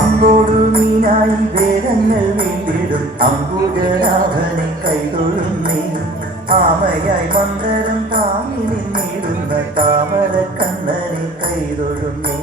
അമ്പോടുമീനായി വേദങ്ങൾ വീണ്ടിടും അമ്പുജനാഭനെ കൈതൊഴുന്നേ ആമയായി മന്ദരം താങ്ങി നിന്നിടുന്ന താമര കണ്ണനെ കൈതൊഴുന്നേ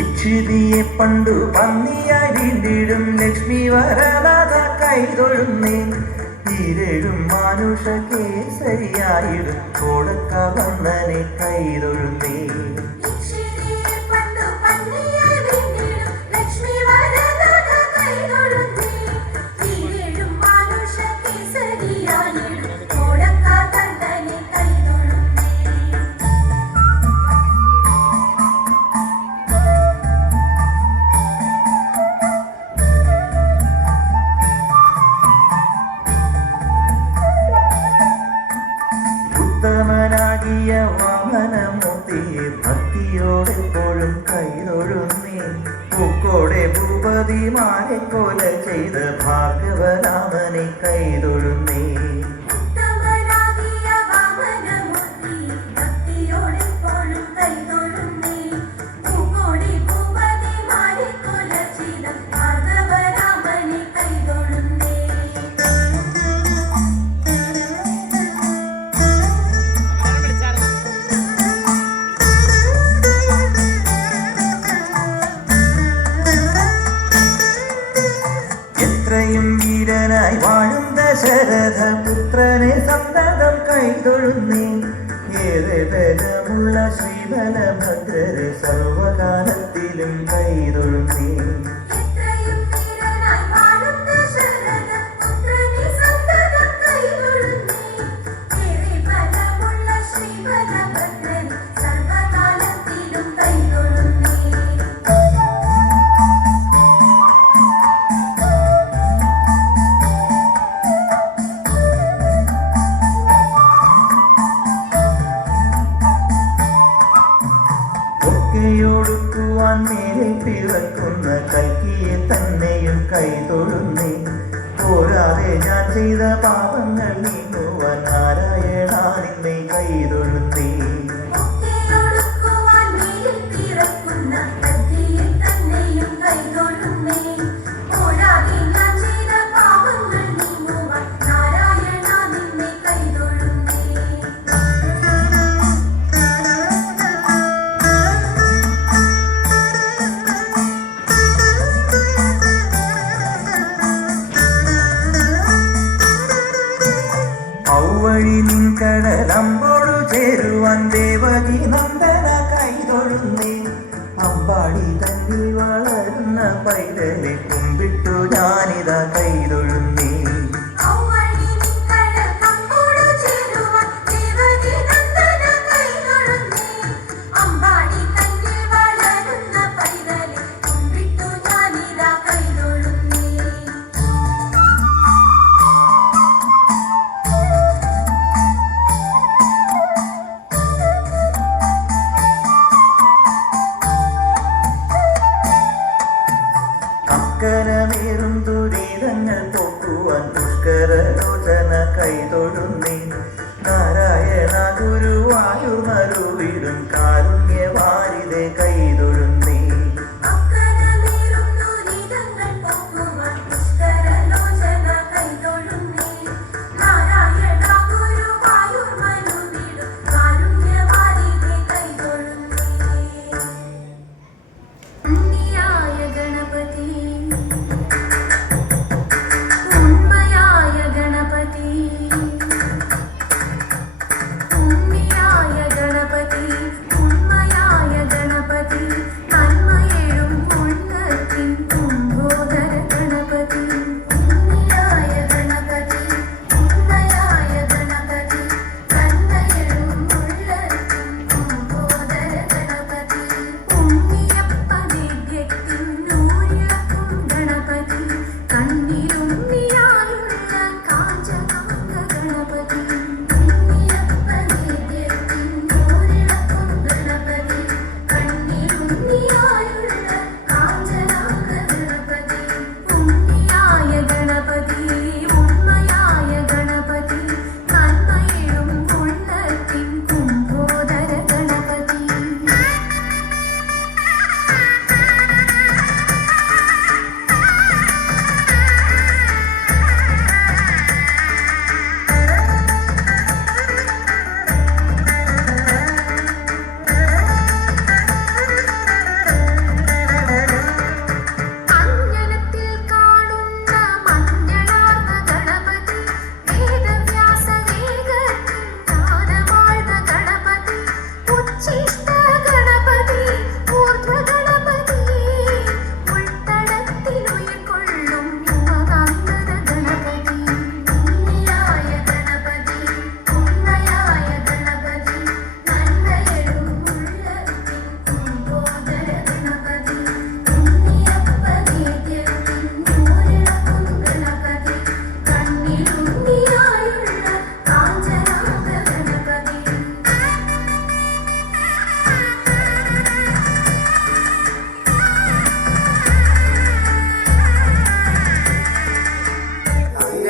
ഇക്ഷിതിയെ പണ്ടു പന്നിയായി വീണ്ടിടും ലക്ഷ്മി വരദാത കൈതൊഴുന്നേ ഈരേഴും മാനുഷ കേസരിയായിടും കോടക്ക വന്നനെ കൈതൊഴുന്നേ ഉത്തമനാകിയ വാമനമൂർത്തിയെ ഭക്തിയോടെപ്പോഴും കൈതൊഴുന്നേ പൂക്കോടെ ഭൂപതിമാരെ കൊല ചെയ്ത ഭാർഗവരാമനെ കൈതൊഴുന്നേ എത്രയും വീരനായി വാഴും ദശരഥ പുത്രനെ സന്തതം കൈതൊഴുന്നേ ഏറെ ബലമുള്ള ശ്രീബലഭദ്രരെ സർവകാലത്തിലും കൈതൊഴുന്നേ ഒക്കെയൊടുക്കുവാൻ മേലെ പിറക്കുന്ന കൽക്കിയെ തന്നെയും കൈതൊഴുന്നേ പോരാതെ ഞാൻ ചെയ്ത പാപങ്ങൾ നീങ്ങുവാൻ നാരായണ നിന്നെ കൈതൊഴുന്നേ ഔവഴി നിൻകടലമ്പോടു ചേരുവാൻ ദേവകി നന്ദന കൈതൊഴുന്നേ അമ്പാടി തന്നിൽ വളരുന്ന പൈതലെ കുമ്പിട്ടു ഞാനിതാ കൈതൊഴുന്നേ കരമേറും ദുരിതങ്ങൾ പോക്കുവാൻ പുഷ്കരലോചന കൈതൊഴുന്നേ നാരായണ ഗുരുവായൂർ മരുവിടും കാരുണ്യവാരിതെ കൈതൊഴുന്നേ ഉണ്മയാ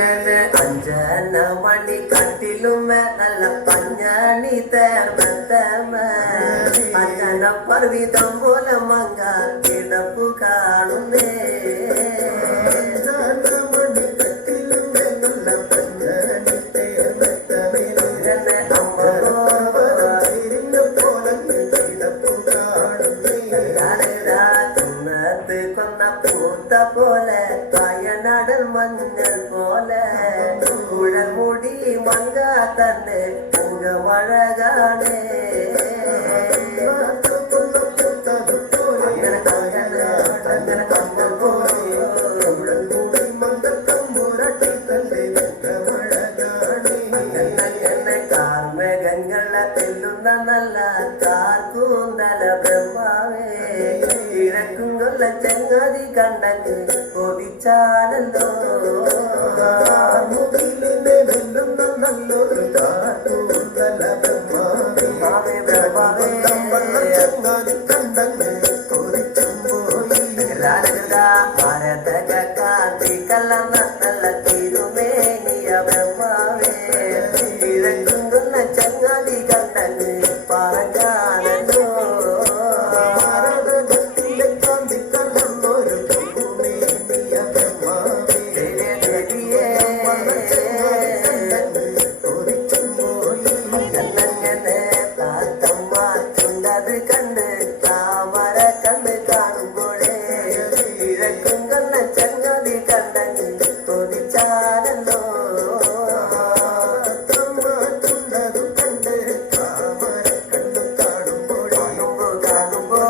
അഞ്ചന മണി കട്ടിലുമേ നല്ല പഞ്ഞാണി തേർമത്തമേ അഞ്ചന പർവിതം പോലെ മങ്ക കിടപ്പു കാണുന്നേ പോലെ കയനടൽ മഞ്ഞൾ പോലെ കുഴൽമുടി മങ്ക തന്നെ മുഖമഴകാണേ കാർമേഘങ്ങളെ തെല്ലുന്ന നല്ല കാർക്കൂന്തല ബ്രഹ്മാവേ ഇരക്കും കൊല്ല ചെങ്ങാതി കണ്ടങ്ങ് കൊതിച്ചാലല്ലോ വെല്ലുന്ന നല്ലൊരു കാർക്കൂന്തല ബ്രഹ്മാവേ ബ്രഹ്മാവേ ചെങ്ങാതി കണ്ടങ്ങ് കൊതിച്ചുപോയി ഭാരത കാന്തി കലർന്ന നല്ല തിരുമേനിയ ബ്രഹ്മാവേ ഇരക്കും കൊല്ല ചെങ്ങാതി കണ്ടങ്ങ് പറഞ്ഞാലല്ലോ കണ്ട് താമര കണ്ട് കാണുമ്പോഴേ ഇഴക്കും കണ്ണ ചങ്ങാതി കണ്ടങ്ങ് കൊതിച്ചാലല്ലോ കണ്ട് താമര കണ്ട് കാണുമ്പോഴേ കാണുമ്പോ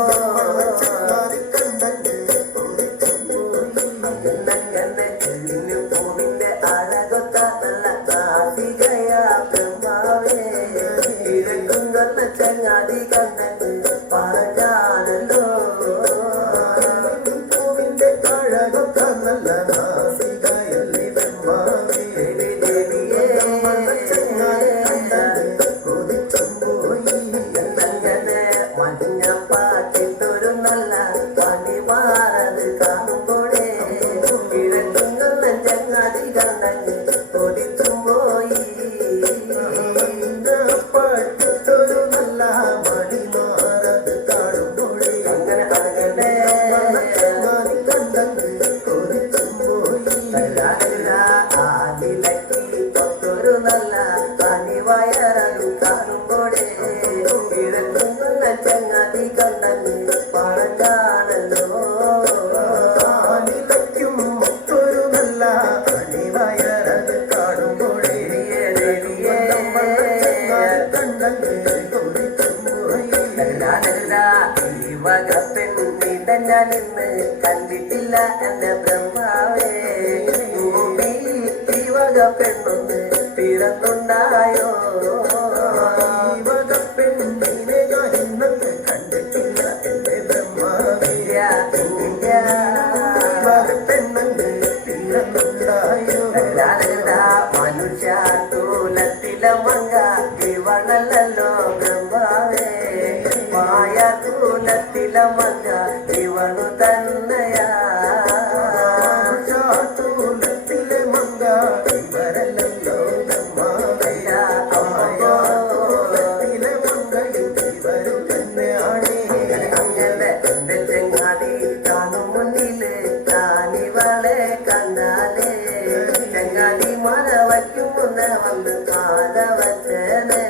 കണ്ടങ്ങ് കൊതിച്ചുപോയി പൂവിന്റെ അഴകൊത്ത നല്ല കാർത്തികയ ബ്രഹ്മാവേ ഇഴക്കും കണ്ണ ചങ്ങാതി കണ്ടങ്ങ് പറഞ്ഞാലല്ലോ പൂവിന്റെ അഴകൊത്ത നല്ല നാസികയല്ലേ ബ്രഹ്മാവേ ദേവിയേ കൊതിച്ചുപോയി അങ്ങനെ മഞ്ഞപ്പാട്ടിട്ടൊരു നല്ല പണിമാറത് കാണുമ്പോഴേ കിഴക്കും കൊല്ലം ചങ്ങാതി കണ്ടങ്ങ് കൊതിച്ചുപോയി പാട്ടിട്ടൊരു നല്ല മണിമാറത് കാണുമ്പോഴേ അങ്ങനെ അഴകണ്ടേ കണ്ടങ്ങ് കൊതിച്ചുപോയി ആദിലക്കി തൊട്ടൊരു നല്ല കണിവയറത് കാണുമ്പോഴേ കിഴക്കും കൊല്ലം ചങ്ങാതി കണ്ടങ്ങ് പറഞ്ഞാണല്ലോ ആദിലക്കും മറ്റൊരു നല്ല കണിവയറത് കാണുമ്പോഴേ കണ്ടങ്ങ് കൊതിച്ചുപോയി ഈ വക പെണ്ണിന്റെ ഞാനിന്ന് കണ്ടിട്ടില്ല എന്റെ ബ്രഹ്മാവേ ഭൂമിയിൽ ഈ വക പെണ്ണൊന്ന് പിറന്നുണ്ടായോ ഈ വക പെണ്ണിനെ ഞാനിന്ന് കണ്ടിട്ടില്ല എന്റെ ബ്രഹ്മാവേ പെണ്ണുണ്ട് പിറന്നുണ്ടായോ മനുഷ്യ തൂലത്തിലെ മങ്ക ഇവണല്ലോ ബ്രഹ്മാവേ മായ തൂലത്തിലെ മങ്ക ഇവണു തന്നെയാ തൂലത്തിലെ മങ്ക ഇവരല്ലോ ബ്രഹ്മാവേ തൂലത്തിലെ മങ്കയും ഇവരു തന്നെയാണ് അങ്ങനെ എന്റെ ചെങ്ങാതി കാണും മുന്നില് താനിവളെ കണ്ടാലേ ചെങ്ങാതി മല വയ്ക്കും മുന്നേ വന്ന് കാല വച്ചേനേ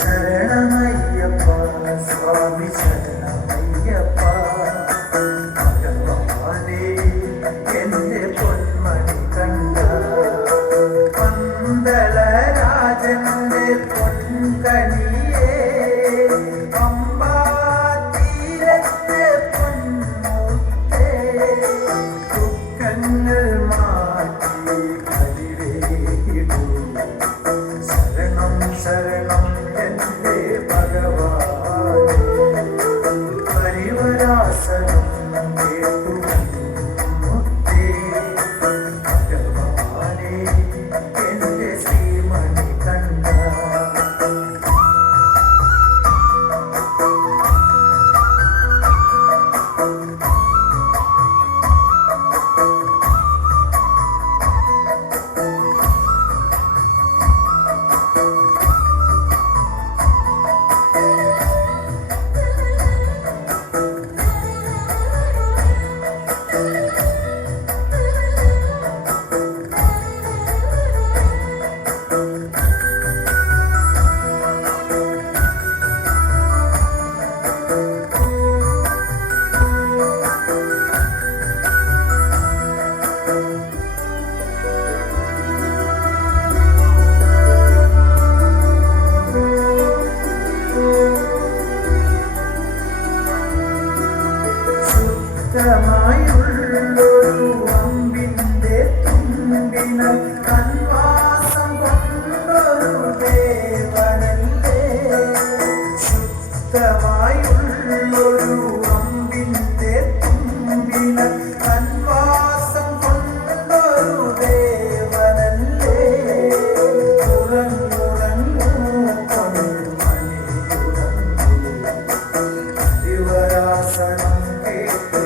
ശരണമയ്യപ്പ സ്വാമി ശരണമയ്യ അയ്യപ്പ ഭഗവാനേ എന്റെ പൊന്മണി കണ്ട പന്തളരാജന്റെ പൊൻകണിയേ അമ്പാതീരത്തെ പൊന്മുത്തേ ദുഃഖങ്ങൾ മാറ്റി കരിവേഹിടൂ ശരണം ശരണം എന്റെ ഭഗവാനേ പരിവരാസനം കേട്ടു മുത്തേ ഭഗവാനേ എന്റെ ശ്രീമണി കണ്ട ശുദ്ധമായുള്ളൊരു അമ്പിന്റെ തുമ്പിനാൽ കൺവാസം കൊണ്ടൊരു ദേവനല്ലേ ശുദ്ധമായുള്ളൊരു അമ്പിന്റെ തുമ്പിനാൽ കൺവാസം കൊണ്ടൊരു ദേവനല്ലേ ഉറങ്ങുറങ്ങൂ പൊന്മണിയുറങ്ങൂ ദിവരാസനം കേട്ട്